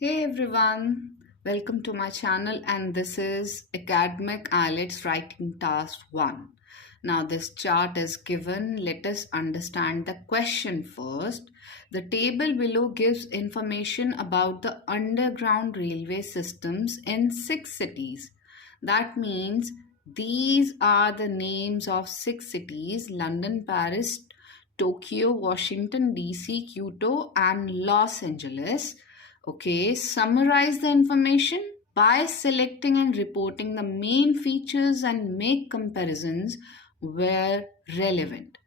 Hey everyone, welcome to my channel and this is Academic IELTS Writing Task 1. Now this chart is given. Let us understand the question first. The table below gives information about the underground railway systems in 6 cities. That means these are the names of 6 cities: London, Paris, Tokyo, Washington DC, Kyoto and Los Angeles. Okay, summarize the information by selecting and reporting the main features and make comparisons where relevant.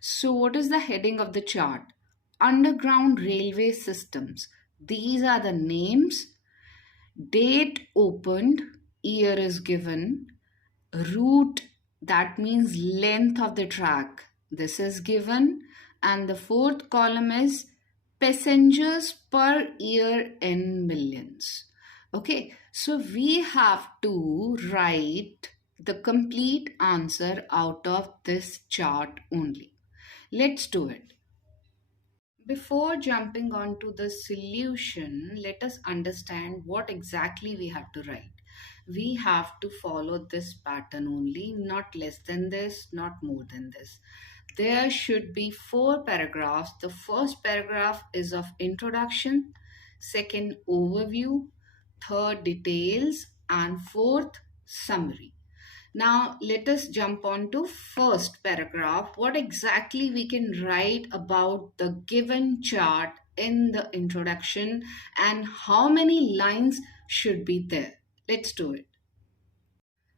So, what is the heading of the chart? Underground railway systems. These are the names, date opened, year is given, route, that means length of the track, this is given, and the fourth column is passengers per year in millions. Okay, so we have to write the complete answer out of this chart only. Let's do it. Before jumping on to the solution, let us understand what exactly we have to write. We have to follow this pattern only, not less than this, not more than this. There should be 4 paragraphs. The first paragraph is of introduction, second overview, third details, and fourth summary. Now let us jump on to first paragraph. What exactly we can write about the given chart in the introduction and how many lines should be there. Let's do it.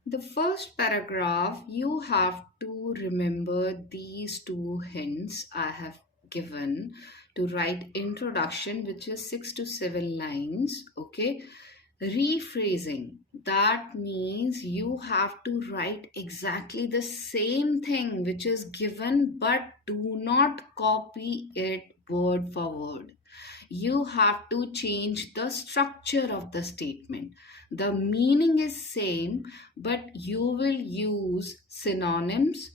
The first paragraph, you have to remember these 2 hints I have given to write introduction, which is 6 to 7 lines. Okay. Rephrasing, that means you have to write exactly the same thing which is given, but do not copy it word for word. You have to change the structure of the statement. The meaning is same, but you will use synonyms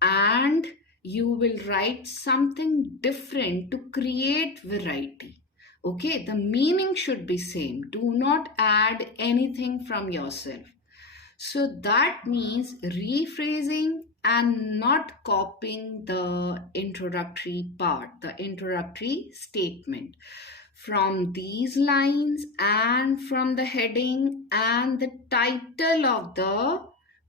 and you will write something different to create variety. Okay, the meaning should be same. Do not add anything from yourself. So that means rephrasing and not copying the introductory part, the introductory statement. From these lines and from the heading and the title of the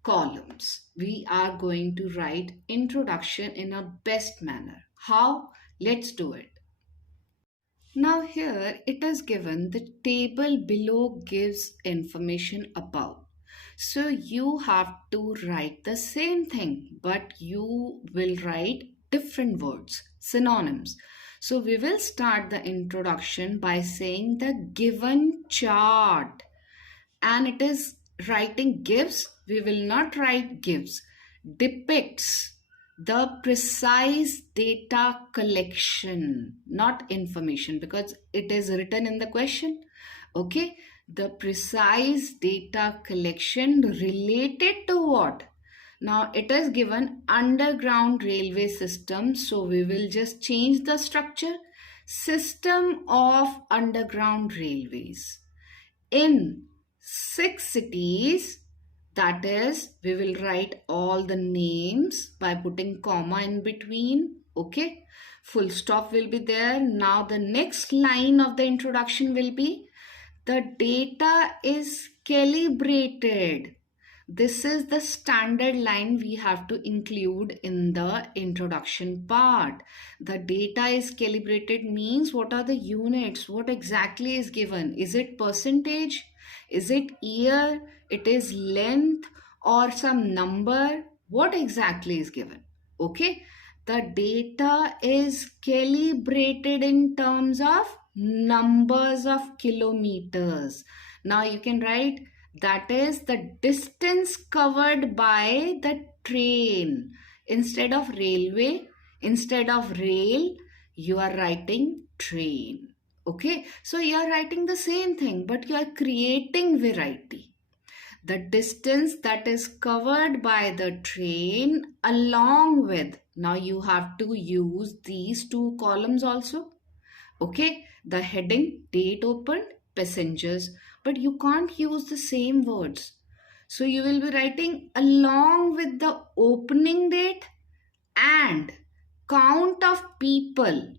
columns, we are going to write introduction in a best manner. How? Let's do it. Now here it is given the table below gives information about. So you have to write the same thing, but you will write different words, synonyms. So we will start the introduction by saying the given chart, and it is writing gives. We will not write gives. Depicts the precise data collection, not information, because it is written in the question. Okay, the precise data collection related to what? Now it is given underground railway system, so we will just change the structure. System of underground railways in 6 cities. That is, we will write all the names by putting comma in between. Okay, full stop will be there. Now the next line of the introduction will be the data is calibrated. This is the standard line we have to include in the introduction part. The data is calibrated means what are the units? What exactly is given? Is it percentage? Is it year? It is length or some number? What exactly is given? Okay. The data is calibrated in terms of numbers of kilometers. Now you can write that is the distance covered by the train. Instead of railway, instead of rail, you are writing train. Okay, so you are writing the same thing, but you are creating variety. The distance that is covered by the train along with, now you have to use these 2 columns also. Okay, the heading, date opened, passengers, but you can't use the same words. So you will be writing along with the opening date and count of people.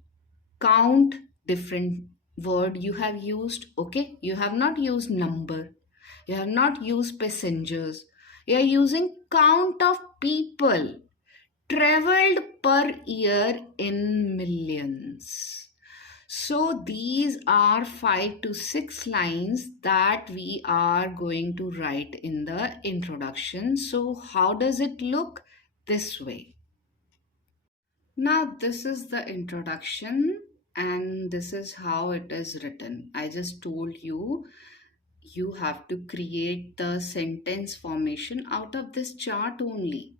Count, different word you have used. Okay, you have not used number, you have not used passengers, you are using count of people traveled per year in millions. So these are 5 to 6 lines that we are going to write in the introduction. So how does it look? This way. Now this is the introduction and this is how it is written. I just told you, you have to create the sentence formation out of this chart only.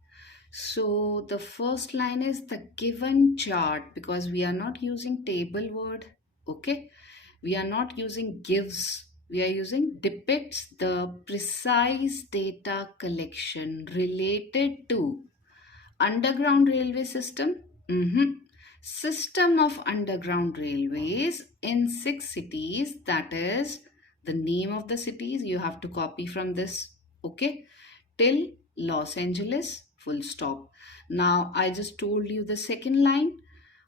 So the first line is the given chart, because we are not using table word. Okay, we are not using gives, we are using depicts the precise data collection related to underground railway system. System of underground railways in 6 cities. That is the name of the cities. You have to copy from this. Okay, till Los Angeles, full stop. Now I just told you the second line,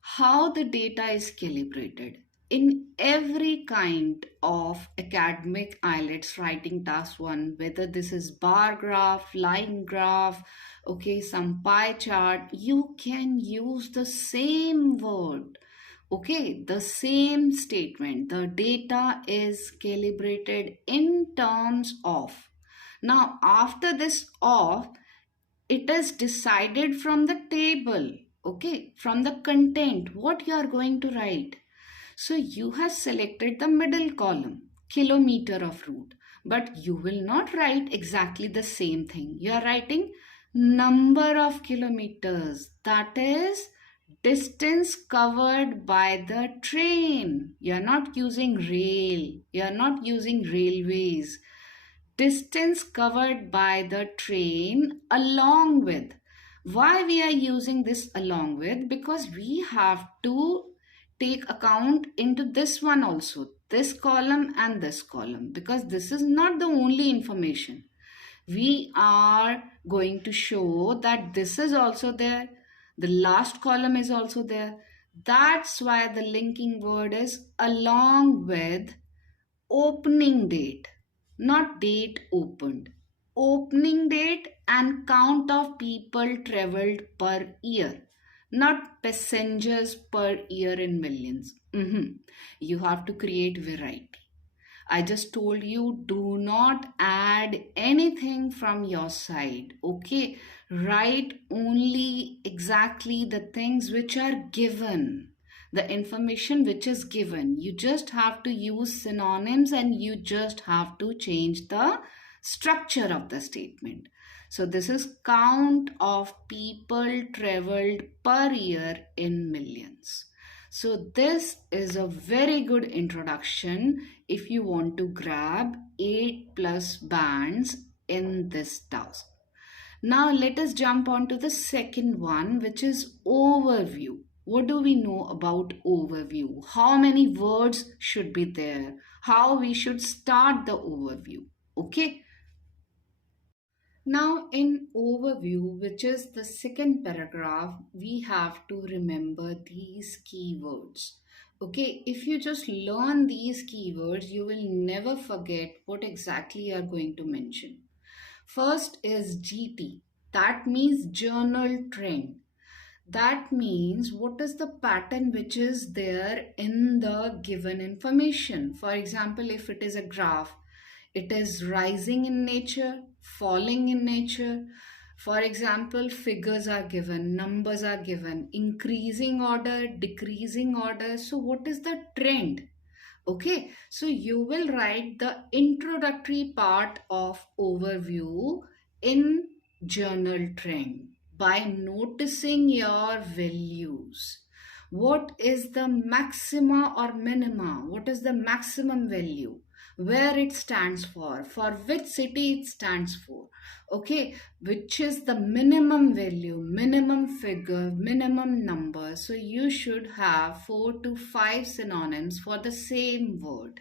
how the data is calibrated. In every kind of academic IELTS writing task 1, whether this is bar graph, line graph, okay, some pie chart, you can use the same word. Okay, the same statement. The data is calibrated in terms of. Now, after this of, it is decided from the table. Okay, from the content, what you are going to write. So you have selected the middle column, kilometer of route, but you will not write exactly the same thing. You are writing number of kilometers, that is distance covered by the train. You are not using rail, you are not using railways. Distance covered by the train along with. Why we are using this along with? Because we have to take account into this one also, this column and this column, because this is not the only information. We are going to show that this is also there, the last column is also there. That's why the linking word is along with opening date, not date opened. Opening date and count of people traveled per year, not passengers per year in millions. You have to create variety. I just told you, do not add anything from your side. Okay, write only exactly the things which are given, the information which is given. You just have to use synonyms and you just have to change the structure of the statement. So this is count of people traveled per year in millions. So this is a very good introduction if you want to grab 8+ bands in this task. Now let us jump on to the second one, which is overview. What do we know about overview? How many words should be there? How we should start the overview? Okay. Now in overview, which is the second paragraph, we have to remember these keywords. Okay, if you just learn these keywords, you will never forget what exactly you are going to mention. First is GT. That means journal trend. That means what is the pattern which is there in the given information. For example, if it is a graph, it is rising in nature, falling in nature. For example, figures are given, numbers are given, increasing order, decreasing order. So what is the trend? Okay, so you will write the introductory part of overview in journal trend by noticing your values. What is the maxima or minima? What is the maximum value? Where it stands for which city it stands for. Okay, which is the minimum value, minimum figure, minimum number. So you should have 4 to 5 synonyms for the same word.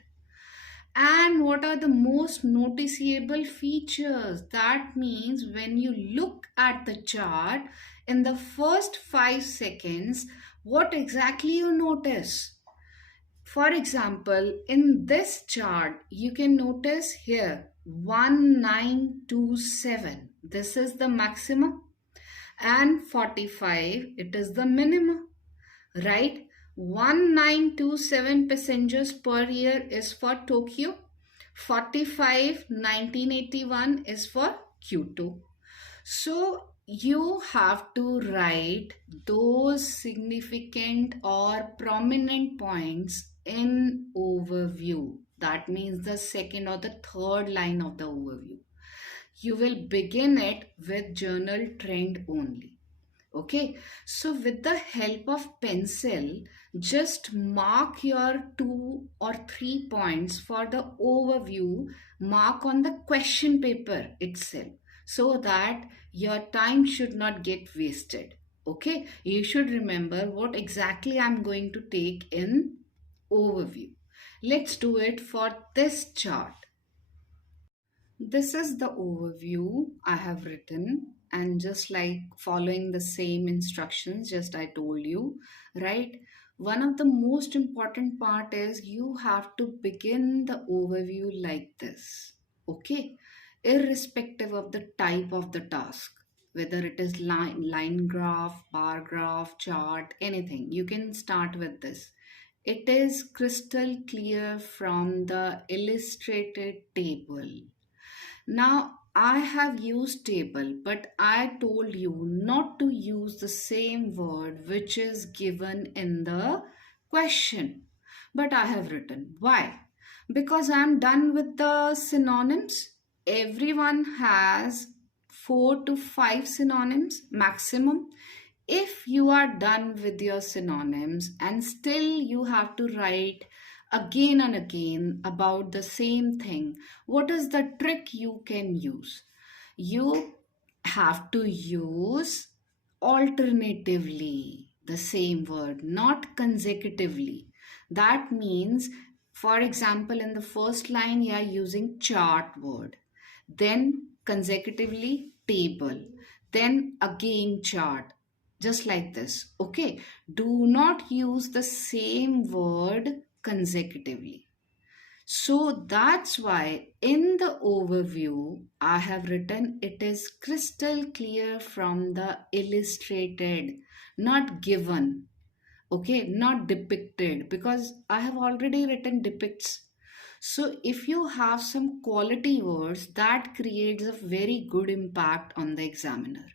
what are the most noticeable features? That means when you look at the chart in the first 5 seconds, what exactly you notice? For example, in this chart, you can notice here 1927. This is the maximum, and 45, it is the minimum, right? 1927 passengers per year is for Tokyo. 45 1981 is for Kyoto. So you have to write those significant or prominent points in overview. That means the second or the third line of the overview. You will begin it with journal trend only. Okay, so with the help of pencil, just mark your 2 or 3 points for the overview, mark on the question paper itself, so that your time should not get wasted. Okay, you should remember what exactly I'm going to take in overview. Let's do it for this chart. This is the overview I have written, and just like following the same instructions just I told you, right? One of the most important part is you have to begin the overview like this. Okay? Irrespective of the type of the task, whether it is line graph, bar graph, chart, anything, you can start with this. It is crystal clear from the illustrated table. Now, I have used table, but I told you not to use the same word which is given in the question. But I have written. Why? Because I am done with the synonyms. Everyone has 4 to 5 synonyms maximum. If you are done with your synonyms and still you have to write again and again about the same thing, what is the trick you can use? You have to use alternatively the same word, not consecutively. That means, for example, in the first line, you are using chart word, then consecutively table, then again chart, just like this. Okay, do not use the same word consecutively. So that's why in the overview I have written it is crystal clear from the illustrated, not given. Okay, not depicted, because I have already written depicts. So if you have some quality words, that creates a very good impact on the examiner.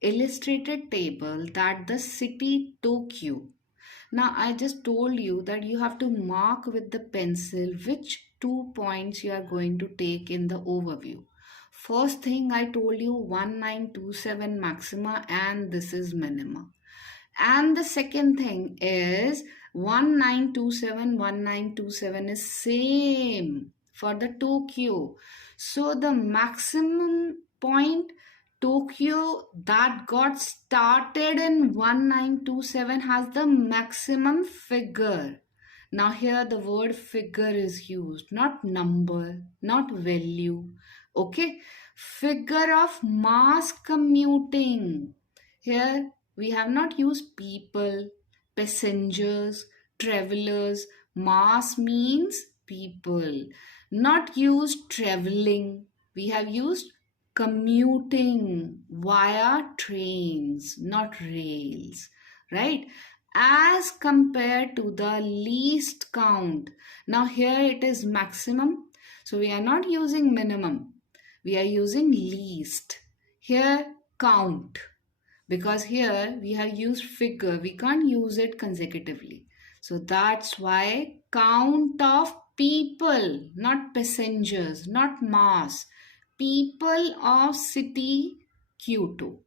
Illustrated table that the city Tokyo. Now, I just told you that you have to mark with the pencil which 2 points you are going to take in the overview. First thing I told you 1927 maxima, and this is minima. And the second thing is 1927 is same for the Tokyo. So the maximum point Tokyo that got started in 1927 has the maximum figure. Now here the word figure is used, not number, not value. Okay, figure of mass commuting. Here we have not used people, passengers, travelers. Mass means people. Not used traveling. We have used commuting via trains, not rails, right? As compared to the least count. Now here it is maximum. So we are not using minimum. We are using least. Here count, because here we have used figure, we can't use it consecutively. So that's why count of people, not passengers, not mass, people of city Kyoto,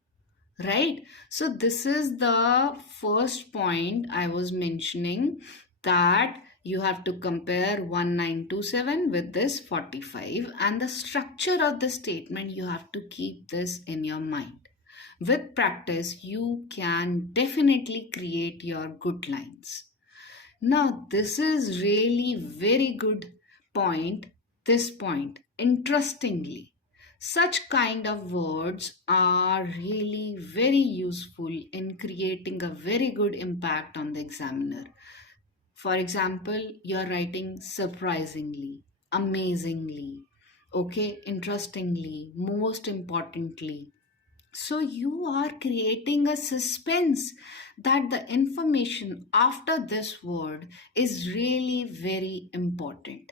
right? So this is the first point I was mentioning, that you have to compare 1927 with this 45, and the structure of the statement you have to keep this in your mind. With practice, you can definitely create your good lines. Now, this is really very good point. this point, interestingly. Such kind of words are really very useful in creating a very good impact on the examiner. For example, you're writing surprisingly, amazingly, okay, interestingly, most importantly. So you are creating a suspense that the information after this word is really very important.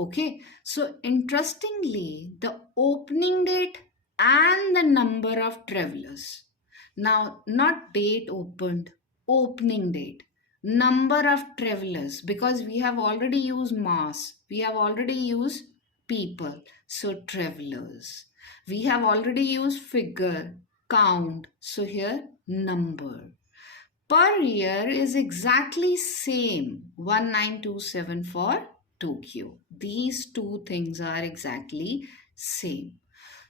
Okay, so interestingly, the opening date and the number of travelers. Now, not date opened, opening date, number of travelers, because we have already used mass, we have already used people, so travelers. We have already used figure, count, so here number. Per year is exactly same 1927 for Tokyo. These two things are exactly same.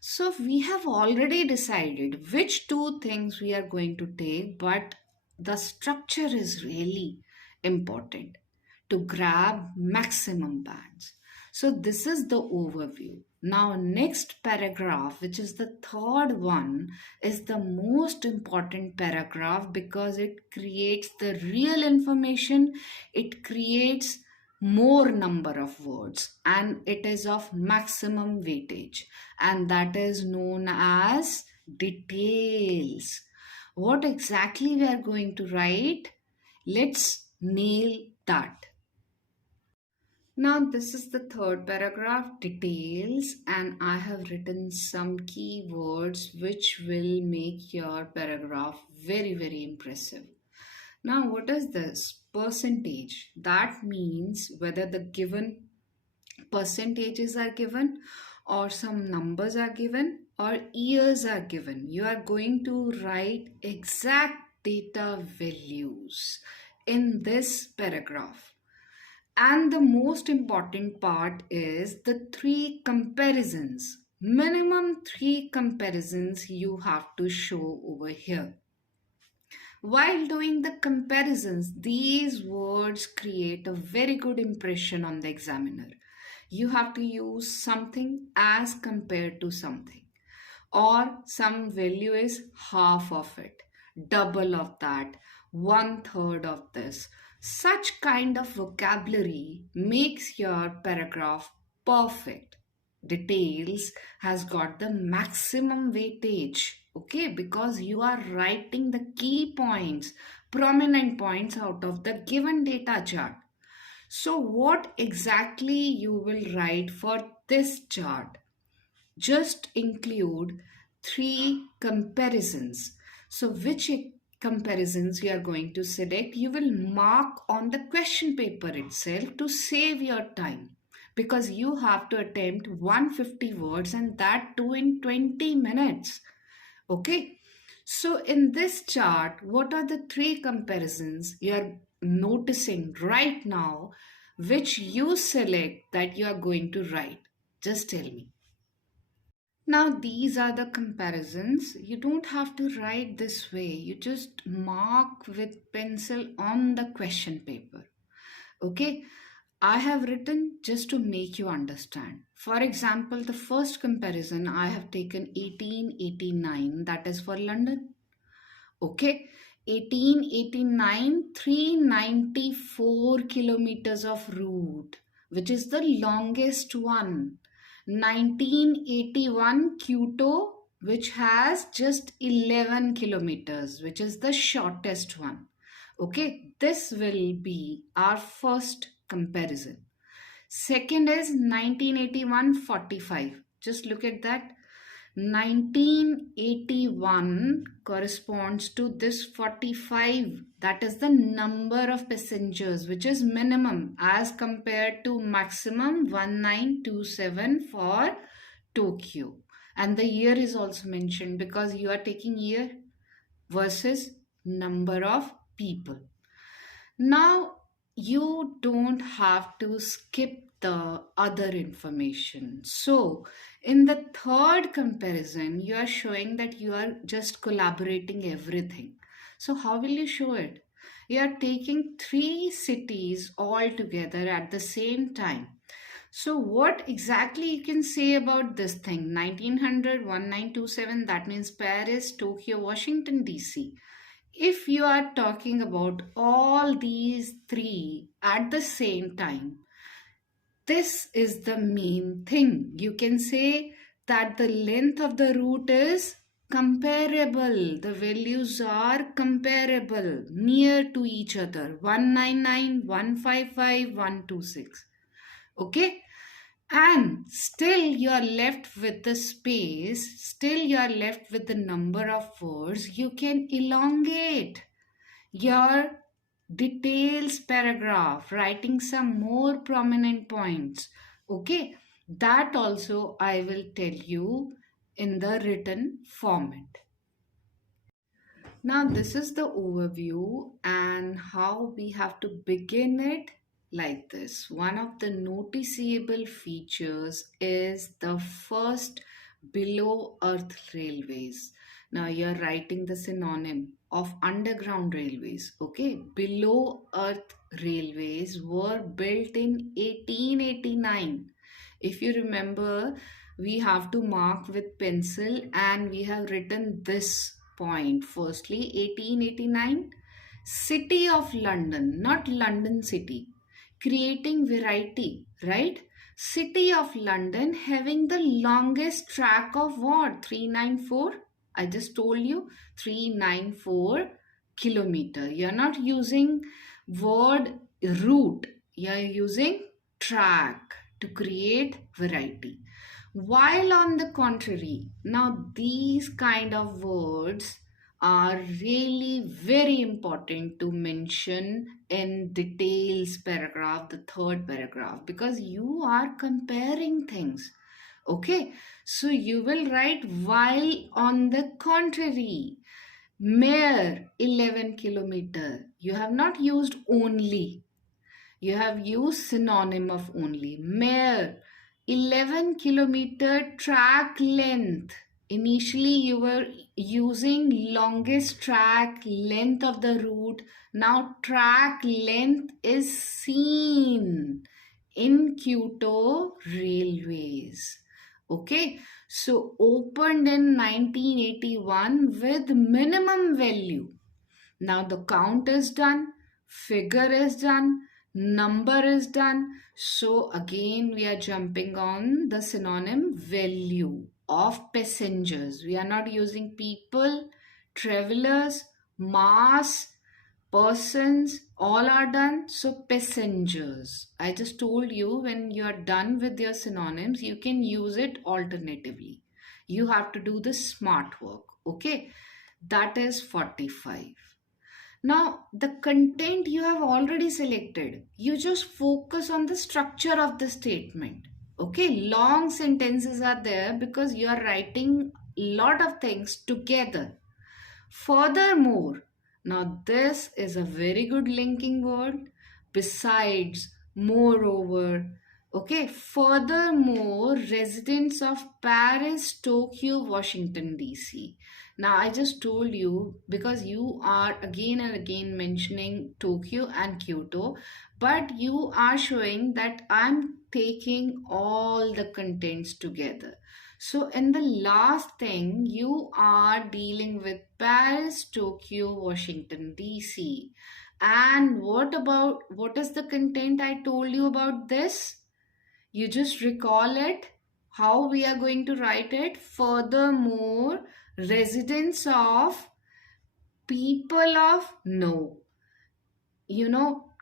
So we have already decided which two things we are going to take, but the structure is really important to grab maximum bands. So this is the overview. Now next paragraph, which is the third one, is the most important paragraph because it creates the real information, it creates more number of words, and it is of maximum weightage, and that is known as details. What exactly we are going to write? Let's nail that. Now, this is the third paragraph, details, and I have written some keywords which will make your paragraph very, very impressive. Now, what is this? Percentage. That means whether the given percentages are given or some numbers are given or years are given. You are going to write exact data values in this paragraph. And the most important part is the three comparisons. Minimum three comparisons you have to show over here. While doing the comparisons, these words create a very good impression on the examiner. You have to use something as compared to something, or some value is half of it, double of that, one third of this. Such kind of vocabulary makes your paragraph perfect. Details has got the maximum weightage, okay, because you are writing the key points, prominent points out of the given data chart. So what exactly you will write for this chart? Just include three comparisons. So which comparisons you are going to select, you will mark on the question paper itself to save your time, because you have to attempt 150 words and that too in 20 minutes. Okay. So in this chart, what are the three comparisons you are noticing right now which you select that you are going to write? Just tell me. Now, these are the comparisons. You don't have to write this way. You just mark with pencil on the question paper. Okay, I have written just to make you understand. For example, the first comparison I have taken 1889, that is for London. Okay, 1889, 394 kilometers of route, which is the longest one. 1981 Kyoto, which has just 11 kilometers, which is the shortest one. Okay, this will be our first comparison. Second is 1981 45. Just look at that. 1981 corresponds to this 45, that is the number of passengers which is minimum as compared to maximum 1927 for Tokyo, and the year is also mentioned because you are taking year versus number of people. Now you don't have to skip the other information. So in the third comparison, you are showing that you are just collaborating everything. So how will you show it? You are taking three cities all together at the same time. So what exactly you can say about this thing? 1900, 1927, that means Paris, Tokyo, Washington, DC. If you are talking about all these three at the same time, this is the main thing. You can say that the length of the route is comparable. The values are comparable, near to each other. 199, 155, 126. Okay? And still you are left with the space, still you are left with the number of words. You can elongate your details paragraph, writing some more prominent points. Okay, that also I will tell you in the written format. Now, this is the overview and how we have to begin it like this. One of the noticeable features is the first below earth railways. Now, you're writing the synonym of underground railways. Okay, below earth railways were built in 1889. If you remember, we have to mark with pencil and we have written this point. Firstly, 1889, City of London, not London City, creating variety, right? City of London having the longest track of what? 394. I just told you 394 kilometer. You're not using word route, you're using track to create variety. While on the contrary, now these kind of words are really very important to mention in details paragraph, the third paragraph, because you are comparing things. Okay, so you will write while on the contrary. Mere 11 kilometer. You have not used only, you have used synonym of only. Mere 11 kilometer track length. Initially you were using longest track length of the route. Now track length is seen in Kyoto railways. Okay, so opened in 1981 with minimum value. Now the count is done, figure is done, number is done. So again we are jumping on the synonym value of passengers. We are not using people, travelers, mass, persons, all are done. So passengers. I just told you when you are done with your synonyms, you can use it alternatively. You have to do the smart work. Okay, that is 45. Now, the content you have already selected, you just focus on the structure of the statement. Okay, long sentences are there because you are writing lot of things together. Furthermore, now this is a very good linking word. Besides, moreover, okay. Furthermore, residents of Paris, Tokyo, Washington, DC. Now, I just told you because you are again and again mentioning Tokyo and Kyoto, but you are showing that I'm taking all the contents together. So, in the last thing, you are dealing with Paris, Tokyo, Washington, DC. And what is the content I told you about this? You just recall it, how we are going to write it. Furthermore, residents of, people of, no.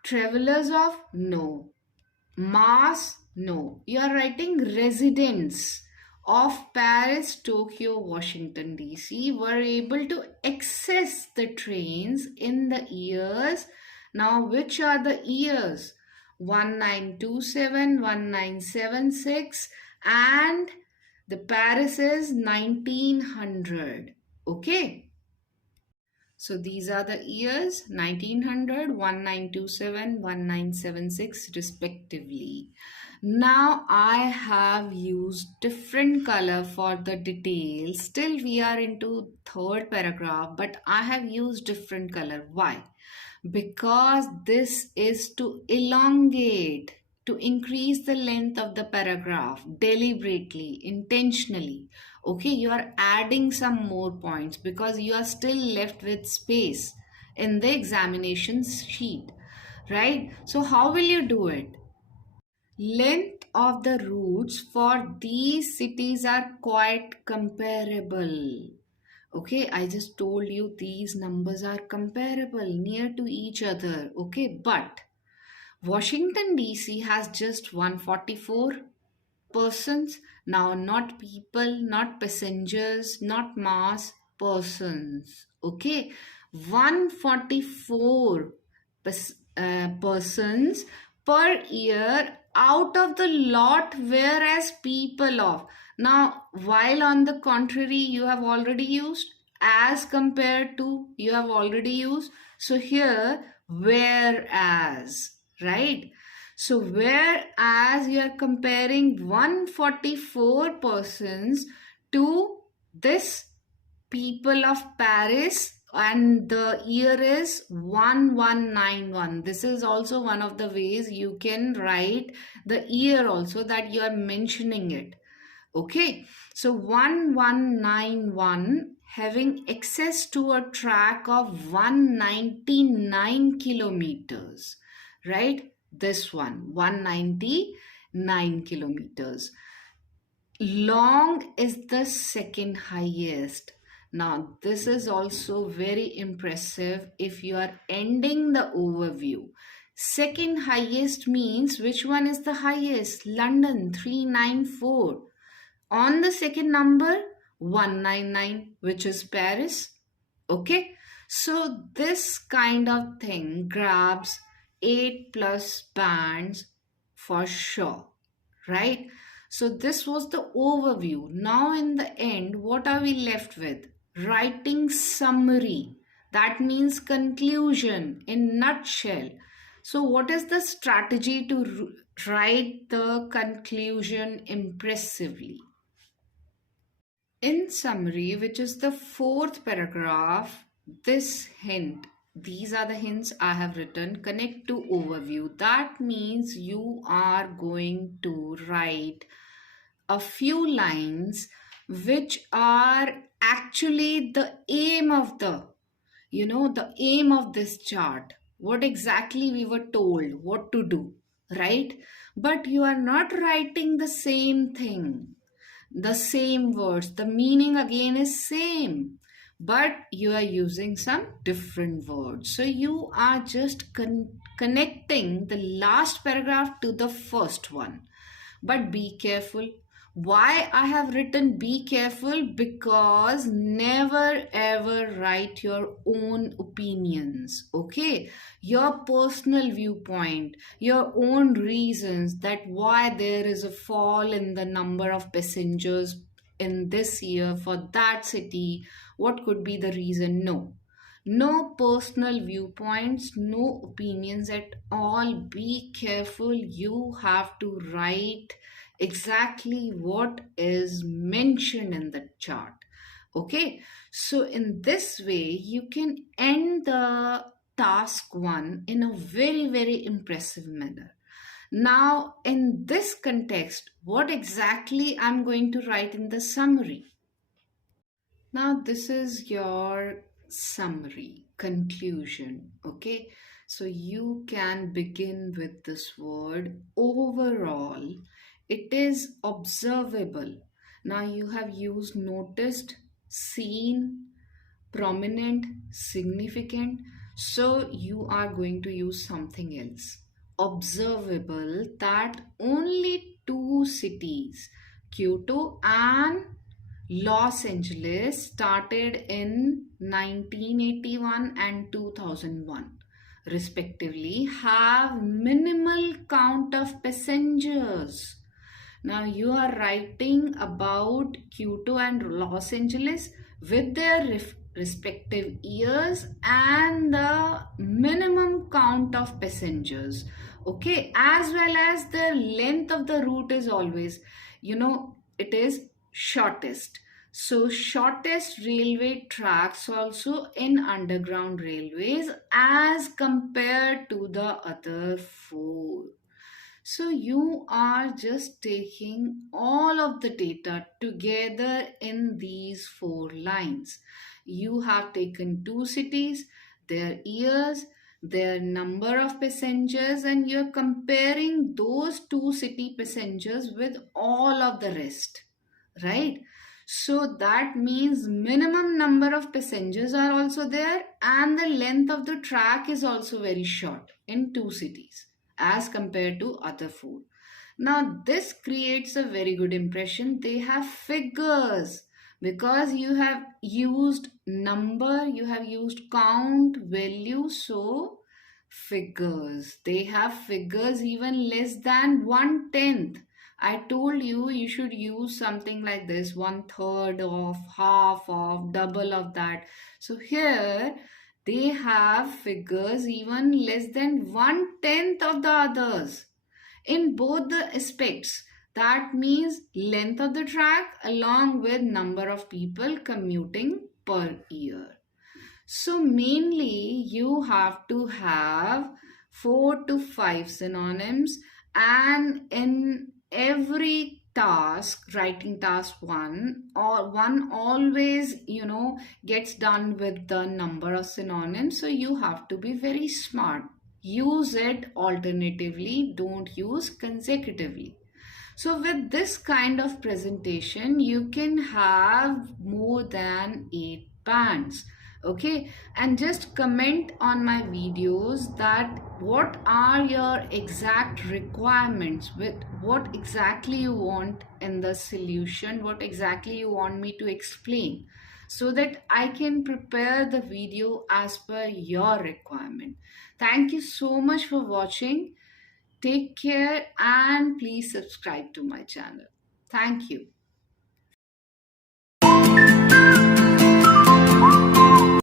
Travelers of, no. Mass, no. You are writing residents of Paris, Tokyo, Washington, DC were able to access the trains in the years. Now, which are the years? 1927, 1976, and the Paris is 1900. Okay. So these are the years 1900, 1927, 1976 respectively. Now I have used different color for the details. Still we are into third paragraph, but I have used different color. Why? Because this is to elongate. to increase the length of the paragraph deliberately, intentionally. Okay, you are adding some more points because you are still left with space in the examination sheet, right? So, how will you do it? Length of the routes for these cities are quite comparable. Okay, I just told you these numbers are comparable, near to each other. Okay, but Washington DC has just 144 persons. Now, not people, not passengers, not mass, persons. Okay, 144 persons per year out of the lot, whereas people of. Now, while on the contrary, you have already used as compared to, you have already used. So here, whereas, right? So, whereas you are comparing 144 persons to this people of Paris, and the year is 1191. This is also one of the ways you can write the year also, that you are mentioning it. Okay, so 1191 having access to a track of 199 kilometers, right? This one, 199 kilometers. Long is the second highest. Now, this is also very impressive if you are ending the overview. Second highest means which one is the highest? London 394. On the second number 199, which is Paris. Okay, so this kind of thing grabs 8 plus bands for sure, right? So this was the overview. Now in the end, what are we left with? Writing summary. That means conclusion in nutshell. So what is the strategy to write the conclusion impressively? In summary, which is the fourth paragraph, this hint, these are the hints I have written, connect to overview. That means you are going to write a few lines which are actually the aim of the aim of this chart. What exactly we were told what to do, right? But you are not writing the same thing, the same words, the meaning again is same, but you are using some different words. So you are just connecting the last paragraph to the first one. But be careful. Why I have written be careful? Because never ever write your own opinions, okay? Your personal viewpoint, your own reasons that why there is a fall in the number of passengers in this year for that city. What could be the reason? No personal viewpoints, no opinions at all. Be careful. You have to write exactly what is mentioned in the chart. Okay, so in this way, you can end the task one in a very, very impressive manner. Now, in this context, what exactly I'm going to write in the summary? Now, this is your summary, conclusion. Okay, so you can begin with this word overall. It is observable. Now, you have used noticed, seen, prominent, significant. So, you are going to use something else. Observable that only two cities, Kyoto and Los Angeles, started in 1981 and 2001 respectively, have minimal count of passengers. Now you are writing about Kyoto and Los Angeles with their respective years and the minimum count of passengers. Okay, as well as the length of the route is always, it is shortest. So shortest railway tracks also in underground railways as compared to the other four. So you are just taking all of the data together in these four lines. You have taken two cities, their years, their number of passengers, and you're comparing those two city passengers with all of the rest, right? So that means minimum number of passengers are also there, and the length of the track is also very short in two cities as compared to other food. Now this creates a very good impression. They have figures because you have used number, you have used count, value, so figures. They have figures even less than 1/10. I told you you should use something like this: 1/3 of, half of, double of that. So here they have figures even less than 1/10 of the others in both the aspects. That means length of the track along with number of people commuting per year. So mainly you have to have 4 to 5 synonyms, and in every task, writing task one, or one always gets done with the number of synonyms. So you have to be very smart. Use it alternatively, don't use consecutively. So with this kind of presentation, you can have more than 8 bands. Okay, and just comment on my videos that what are your exact requirements, with what exactly you want in the solution, what exactly you want me to explain, so that I can prepare the video as per your requirement. Thank you so much for watching. Take care and please subscribe to my channel. Thank you.